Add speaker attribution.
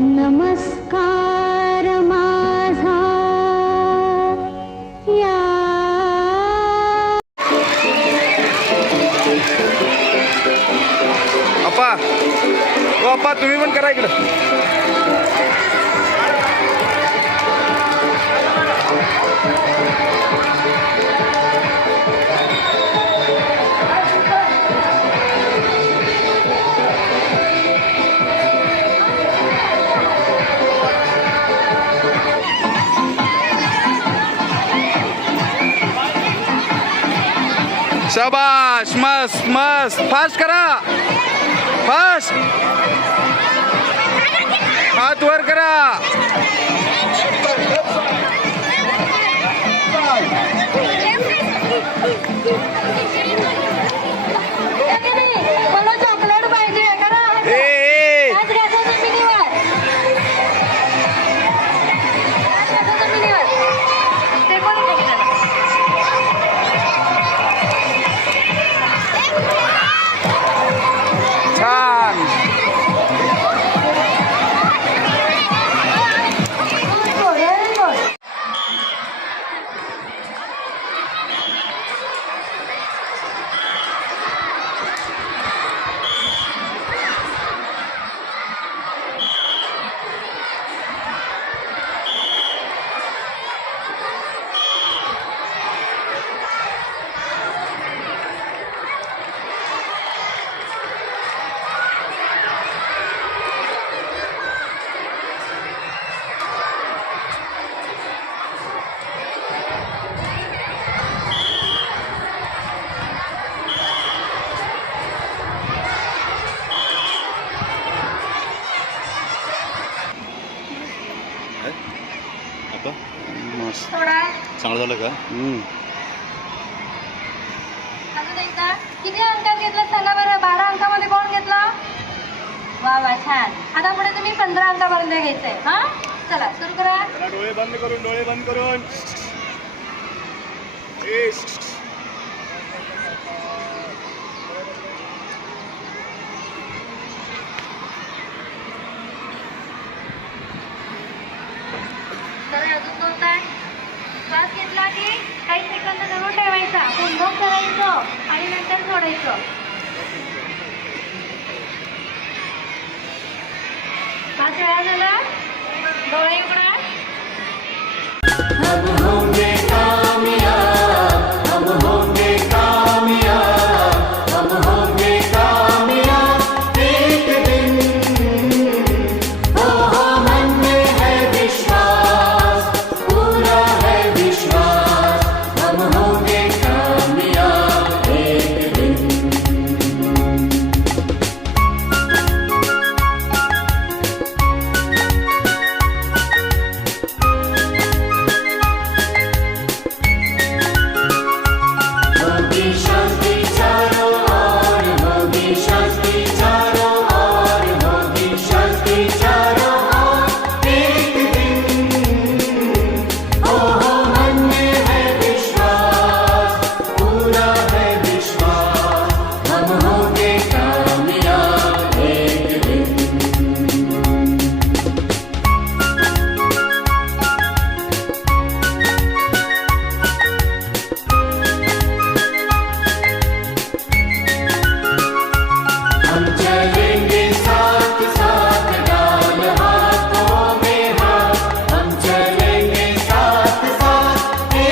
Speaker 1: नमस्कार माझा. या. अप्पा ओ अप्पा तुम्ही पण करा
Speaker 2: इकडं. शबाश मस्त
Speaker 1: मस्त.
Speaker 2: फास्ट करा. फास्ट. हात
Speaker 1: वर
Speaker 2: करा.
Speaker 3: चांगलं झालं का?
Speaker 1: हम्म.
Speaker 2: अजून एकदा किती अंकात घेतलं सांगा बरं? बारा अंकामध्ये कोण घेतला? वा वा छान. आता पुढे तुम्ही पंधरा अंकापर्यंत घ्यायचंय हा? चला सुरू करा.
Speaker 3: डोळे बंद करून डोळे बंद करून.
Speaker 2: घेतला की काही सेकंद धरून ठेवायचा. कुंभक करायचं आणि नंतर सोडायचं. हा वेळा झाला? डोळे उघडा.